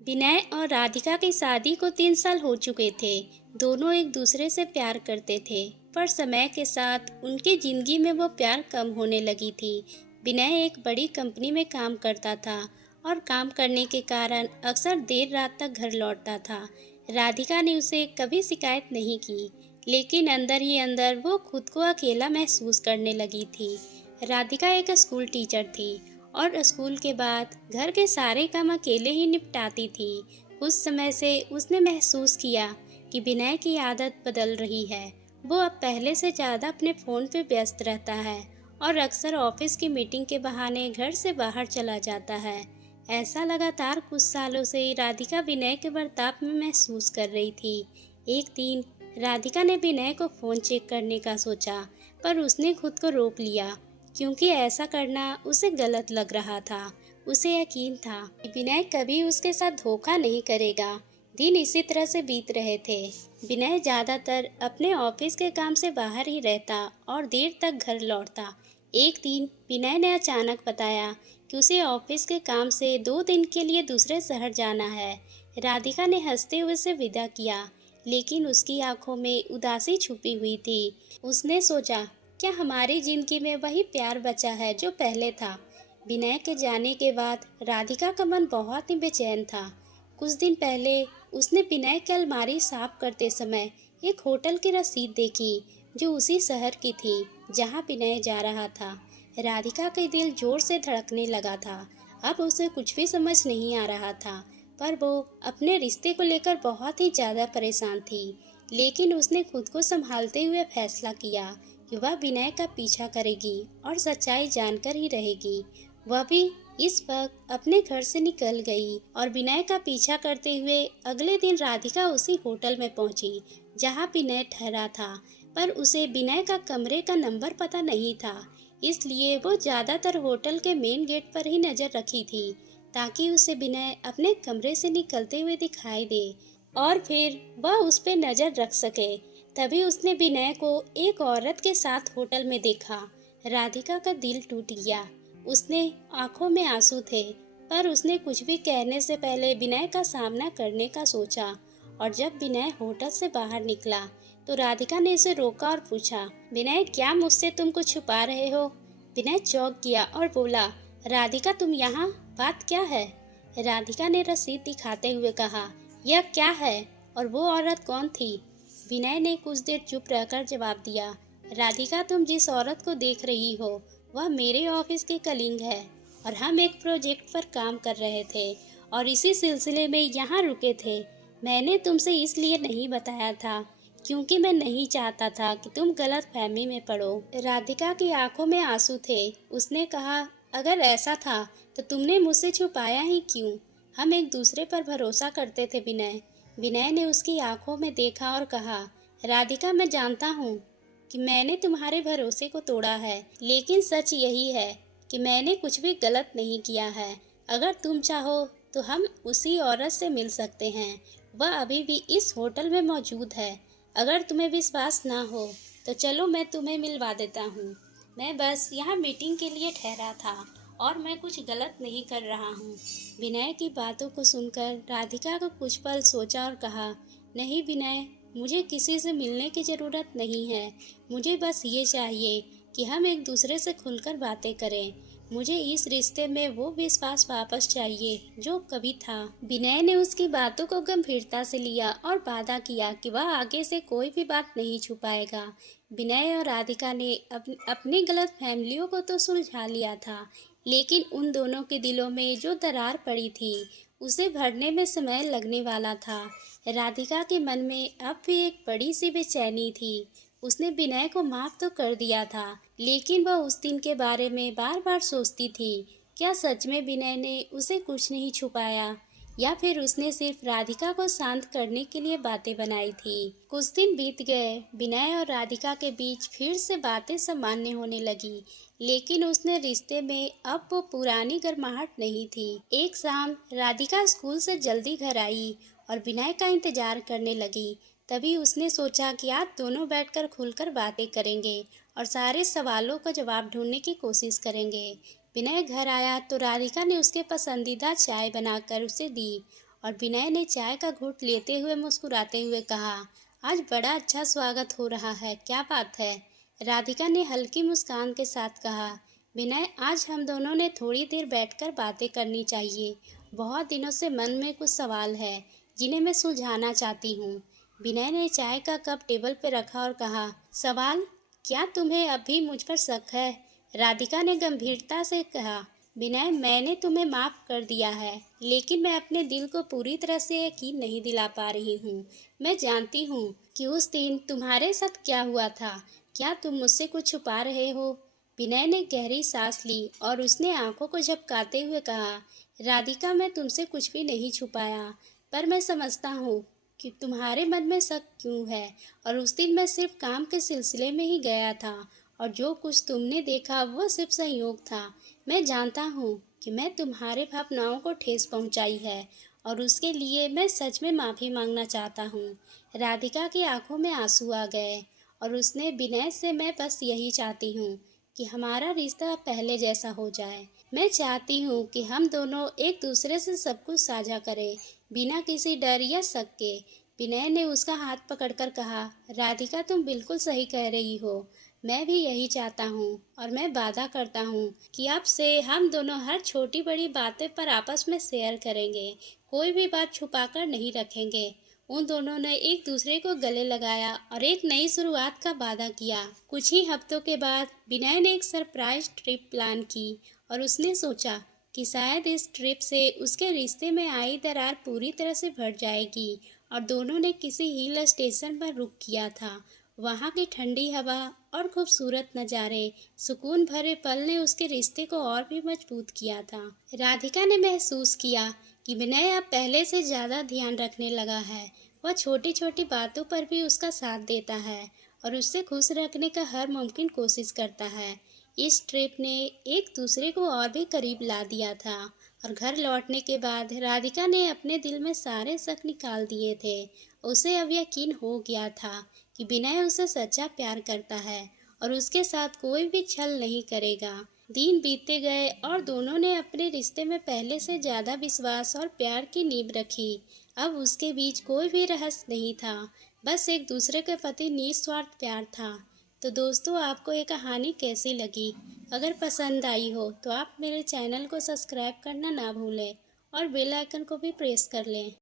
विनय और राधिका की शादी को 3 साल हो चुके थे। दोनों एक दूसरे से प्यार करते थे, पर समय के साथ उनकी जिंदगी में वो प्यार कम होने लगी थी। विनय एक बड़ी कंपनी में काम करता था और काम करने के कारण अक्सर देर रात तक घर लौटता था। राधिका ने उसे कभी शिकायत नहीं की, लेकिन अंदर ही अंदर वो खुद को अकेला महसूस करने लगी थी। राधिका एक स्कूल टीचर थी और स्कूल के बाद घर के सारे काम अकेले ही निपटाती थी। कुछ समय से उसने महसूस किया कि विनय की आदत बदल रही है। वो अब पहले से ज़्यादा अपने फ़ोन पे व्यस्त रहता है और अक्सर ऑफिस की मीटिंग के बहाने घर से बाहर चला जाता है। ऐसा लगातार कुछ सालों से राधिका विनय के बर्ताव में महसूस कर रही थी। एक दिन राधिका ने विनय को फ़ोन चेक करने का सोचा, पर उसने खुद को रोक लिया क्योंकि ऐसा करना उसे गलत लग रहा था। उसे यकीन था कि विनय कभी उसके साथ धोखा नहीं करेगा। दिन इसी तरह से बीत रहे थे। विनय ज़्यादातर अपने ऑफिस के काम से बाहर ही रहता और देर तक घर लौटता। एक दिन विनय ने अचानक बताया कि उसे ऑफिस के काम से 2 दिन के लिए दूसरे शहर जाना है। राधिका ने हंसते हुए उसे विदा किया, लेकिन उसकी आंखों में उदासी छुपी हुई थी। उसने सोचा, क्या हमारी जिंदगी में वही प्यार बचा है जो पहले था? विनय के जाने के बाद राधिका का मन बहुत ही बेचैन था। कुछ दिन पहले उसने विनय की अलमारी साफ करते समय एक होटल की रसीद देखी जो उसी शहर की थी जहां विनय जा रहा था। राधिका का दिल जोर से धड़कने लगा था। अब उसे कुछ भी समझ नहीं आ रहा था, पर वो अपने रिश्ते को लेकर बहुत ही ज़्यादा परेशान थी। लेकिन उसने खुद को संभालते हुए फैसला किया कि वह विनय का पीछा करेगी और सच्चाई जानकर ही रहेगी। वह भी इस वक्त अपने घर से निकल गई और विनय का पीछा करते हुए अगले दिन राधिका उसी होटल में पहुंची जहां विनय ठहरा था। पर उसे विनय का कमरे का नंबर पता नहीं था, इसलिए वो ज्यादातर होटल के मेन गेट पर ही नजर रखी थी ताकि उसे विनय अपने कमरे से निकलते हुए दिखाई दे और फिर वह उस पर नजर रख सके। तभी उसने विनय को एक औरत के साथ होटल में देखा। राधिका का दिल टूट गया। उसने आंखों में आंसू थे, पर उसने कुछ भी कहने से पहले विनय का सामना करने का सोचा। और जब विनय होटल से बाहर निकला तो राधिका ने उसे रोका और पूछा, विनय, क्या मुझसे तुम कुछ छुपा रहे हो? विनय चौंक गया और बोला, राधिका, तुम यहाँ, बात क्या है? राधिका ने रसीद दिखाते हुए कहा, यह क्या है और वो औरत कौन थी? विनय ने कुछ देर चुप रहकर जवाब दिया, राधिका, तुम जिस औरत को देख रही हो वह मेरे ऑफिस की कलीग है और हम एक प्रोजेक्ट पर काम कर रहे थे और इसी सिलसिले में यहाँ रुके थे। मैंने तुमसे इसलिए नहीं बताया था क्योंकि मैं नहीं चाहता था कि तुम गलत फहमी में पड़ो। राधिका की आंखों में आंसू थे। उसने कहा, अगर ऐसा था तो तुमने मुझसे छुपाया ही क्यों? हम एक दूसरे पर भरोसा करते थे विनय। विनय ने उसकी आंखों में देखा और कहा, राधिका, मैं जानता हूँ कि मैंने तुम्हारे भरोसे को तोड़ा है, लेकिन सच यही है कि मैंने कुछ भी गलत नहीं किया है। अगर तुम चाहो तो हम उसी औरत से मिल सकते हैं। वह अभी भी इस होटल में मौजूद है। अगर तुम्हें विश्वास ना हो तो चलो, मैं तुम्हें मिलवा देता हूँ। मैं बस यहाँ मीटिंग के लिए ठहरा था और मैं कुछ गलत नहीं कर रहा हूँ। विनय की बातों को सुनकर राधिका को कुछ पल सोचा और कहा, नहीं विनय, मुझे किसी से मिलने की ज़रूरत नहीं है। मुझे बस ये चाहिए कि हम एक दूसरे से खुलकर बातें करें। मुझे इस रिश्ते में वो विश्वास वापस चाहिए जो कभी था। विनय ने उसकी बातों को गंभीरता से लिया और वादा किया कि वह आगे से कोई भी बात नहीं छुपाएगा। विनय और राधिका ने अपनी गलत फहमियों को तो सुलझा लिया था, लेकिन उन दोनों के दिलों में जो दरार पड़ी थी उसे भरने में समय लगने वाला था। राधिका के मन में अब भी एक बड़ी सी बेचैनी थी। उसने विनय को माफ तो कर दिया था, लेकिन वह उस दिन के बारे में बार बार सोचती थी। क्या सच में विनय ने उसे कुछ नहीं छुपाया, या फिर उसने सिर्फ राधिका को शांत करने के लिए बातें बनाई थी? कुछ दिन बीत गए। विनय और राधिका के बीच फिर से बातें सामान्य होने लगी, लेकिन उसने रिश्ते में अब वो पुरानी गर्माहट नहीं थी। एक शाम राधिका स्कूल से जल्दी घर आई और विनय का इंतजार करने लगी। तभी उसने सोचा कि आज दोनों बैठकर खुलकर बातें करेंगे और सारे सवालों का जवाब ढूंढने की कोशिश करेंगे। विनय घर आया तो राधिका ने उसके पसंदीदा चाय बनाकर उसे दी और विनय ने चाय का घूंट लेते हुए मुस्कुराते हुए कहा, आज बड़ा अच्छा स्वागत हो रहा है, क्या बात है? राधिका ने हल्की मुस्कान के साथ कहा, विनय आज हम दोनों ने थोड़ी देर बैठकर बातें करनी चाहिए। बहुत दिनों से मन में कुछ सवाल है जिन्हें मैं सुलझाना चाहती हूँ। विनय ने चाय का कप टेबल पर रखा और कहा, सवाल? क्या तुम्हें अभी मुझ पर शक है? राधिका ने गंभीरता से कहा, विनय मैंने तुम्हें माफ कर दिया है, लेकिन मैं अपने दिल को पूरी तरह से यकीन नहीं दिला पा रही हूँ। मैं जानती हूँ कि उस दिन तुम्हारे साथ क्या हुआ था। क्या तुम मुझसे कुछ छुपा रहे हो? विनय ने गहरी सांस ली और उसने आंखों को झपकाते हुए कहा, राधिका मैं तुमसे कुछ भी नहीं छुपाया, पर मैं समझता हूँ कि तुम्हारे मन में शक क्यों है। और उस दिन मैं सिर्फ काम के सिलसिले में ही गया था और जो कुछ तुमने देखा वह सिर्फ संयोग था। मैं जानता हूँ कि मैं तुम्हारे भावनाओं को ठेस पहुँचाई है और उसके लिए मैं सच में माफ़ी मांगना चाहता हूँ। राधिका की आंखों में आंसू आ गए और उसने विनय से, मैं बस यही चाहती हूँ कि हमारा रिश्ता पहले जैसा हो जाए। मैं चाहती हूँ कि हम दोनों एक दूसरे से सब कुछ साझा करें, बिना किसी डर या शक के। विनय ने उसका हाथ पकड़कर कहा, राधिका तुम बिल्कुल सही कह रही हो। मैं भी यही चाहता हूँ और मैं वादा करता हूँ कि अब से हम दोनों हर छोटी बड़ी बातें पर आपस में शेयर करेंगे, कोई भी बात छुपाकर नहीं रखेंगे। उन दोनों ने एक दूसरे को गले लगाया और एक नई शुरुआत का वादा किया। कुछ ही हफ्तों के बाद विनय ने एक सरप्राइज ट्रिप प्लान की और उसने सोचा कि शायद इस ट्रिप से उसके रिश्ते में आई दरार पूरी तरह से भर जाएगी। और दोनों ने किसी हिल स्टेशन पर रुक किया था। वहाँ की ठंडी हवा और खूबसूरत नज़ारे, सुकून भरे पल ने उसके रिश्ते को और भी मजबूत किया था। राधिका ने महसूस किया कि विनय अब पहले से ज़्यादा ध्यान रखने लगा है। वह छोटी छोटी बातों पर भी उसका साथ देता है और उससे खुश रखने का हर मुमकिन कोशिश करता है। इस ट्रिप ने एक दूसरे को और भी करीब ला दिया था और घर लौटने के बाद राधिका ने अपने दिल में सारे शक निकाल दिए थे। उसे अब यकीन हो गया था कि विनय उसे सच्चा प्यार करता है और उसके साथ कोई भी छल नहीं करेगा। दिन बीतते गए और दोनों ने अपने रिश्ते में पहले से ज़्यादा विश्वास और प्यार की नींव रखी। अब उसके बीच कोई भी रहस्य नहीं था, बस एक दूसरे के प्रति निस्वार्थ प्यार था। तो दोस्तों, आपको ये कहानी कैसी लगी? अगर पसंद आई हो तो आप मेरे चैनल को सब्सक्राइब करना ना भूलें और बेल आइकन को भी प्रेस कर लें।